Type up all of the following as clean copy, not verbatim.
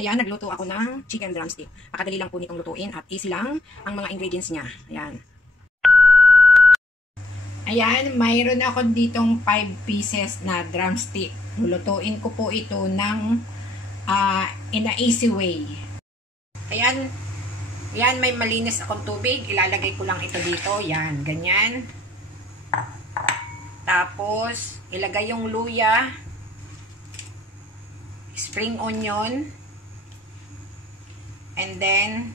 Ayan, nagluto ako ng chicken drumstick. Pakadali lang po nitong lutuin at easy lang ang mga ingredients niya. Ayan. Ayan, mayroon ako ditong 5 pieces na drumstick. Lulutuin ko po ito ng in a easy way. Ayan, yan, may malinis akong tubig. Ilalagay ko lang ito dito. Yan, ganyan. Tapos, ilagay yung luya, spring onion, and then,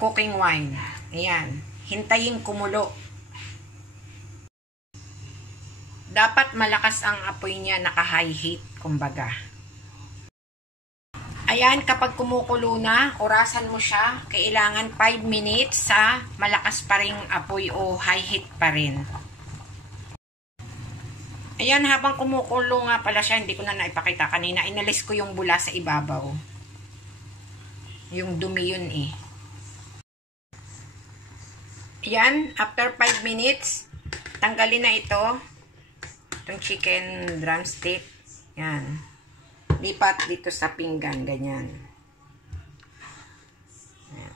cooking wine. Ayan. Hintayin kumulo. Dapat malakas ang apoy niya, naka-high heat, kumbaga. Ayan, kapag kumukulo na, orasan mo siya. Kailangan 5 minutes sa malakas pa ring apoy o high heat pa rin. Ayan, habang kumukulo nga pala siya, hindi ko na naipakita kanina. Inalis ko yung bula sa ibabaw. Yung dumi yun eh. Ayan, after 5 minutes, tanggalin na ito. Itong chicken drumstick. Yan. Lipat dito sa pinggan. Ganyan. Ayan.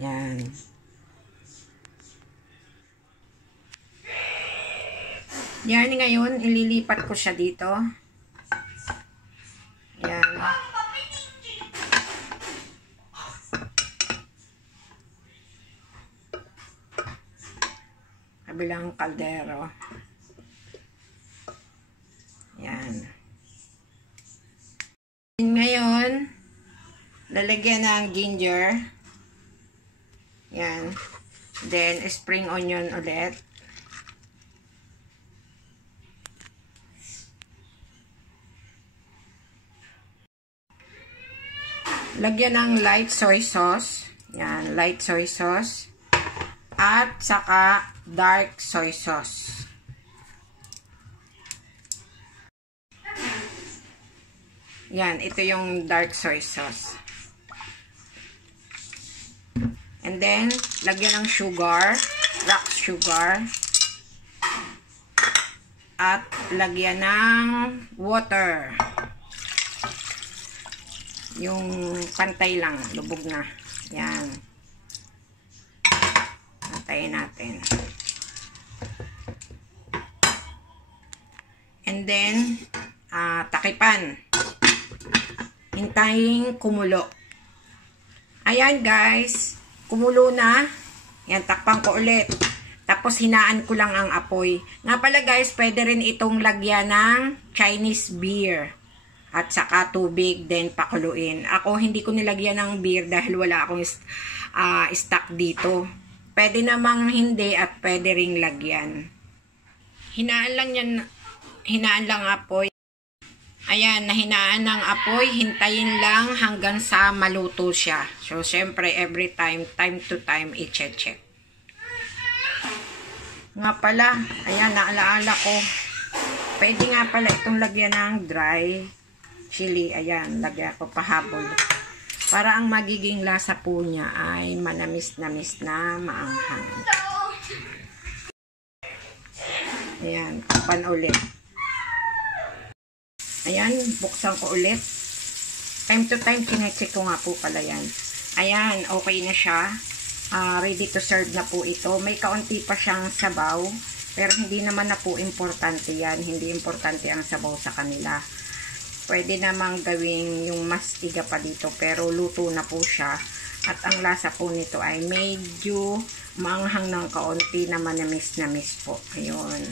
Yan. Yan, ngayon, ililipat ko siya dito. Yan. Kabilang kaldero. Yan. Ngayon, lalagyan ng ginger. Yan. Then, spring onion ulit. Lagyan ng light soy sauce. Yan, light soy sauce. At saka dark soy sauce. Yan, ito yung dark soy sauce. And then, lagyan ng sugar, rock sugar. At lagyan ng water. Yung pantay lang, lubog na. Yan. Pantayin natin. And then, takipan. Hintayin kumulo. Ayan guys, kumulo na. Yan, takpan ko ulit. Tapos hinaan ko lang ang apoy. Nga pala guys, pwede rin itong lagyan ng Chinese beer. At saka tubig, then pakuluin. Ako, hindi ko nilagyan ng beer dahil wala akong stock dito. Pwede namang hindi at pwede ring lagyan. Hinaan lang apoy. Ayan, nahinaan ng apoy, hintayin lang hanggang sa maluto siya. So, syempre, every time to time, i-check. Nga pala, ayan, naalaala ko. Pwede nga pala itong lagyan ng dry chili. Ayan, lagyan ko pahabol. Para ang magiging lasa po niya ay manamis-namis na maanghang. Ayan, kapan ulit. Ayan, buksan ko ulit. Time to time, chinecheck ko nga po pala yan. Ayan, okay na siya. Ready to serve na po ito. May kaunti pa siyang sabaw. Pero hindi naman na po importante yan. Hindi importante ang sabaw sa kanila. Pwede namang gawing yung mas tiga pa dito. Pero luto na po siya. At ang lasa po nito ay medyo maanghang ng kaunti na manamis-namis po. Ayun.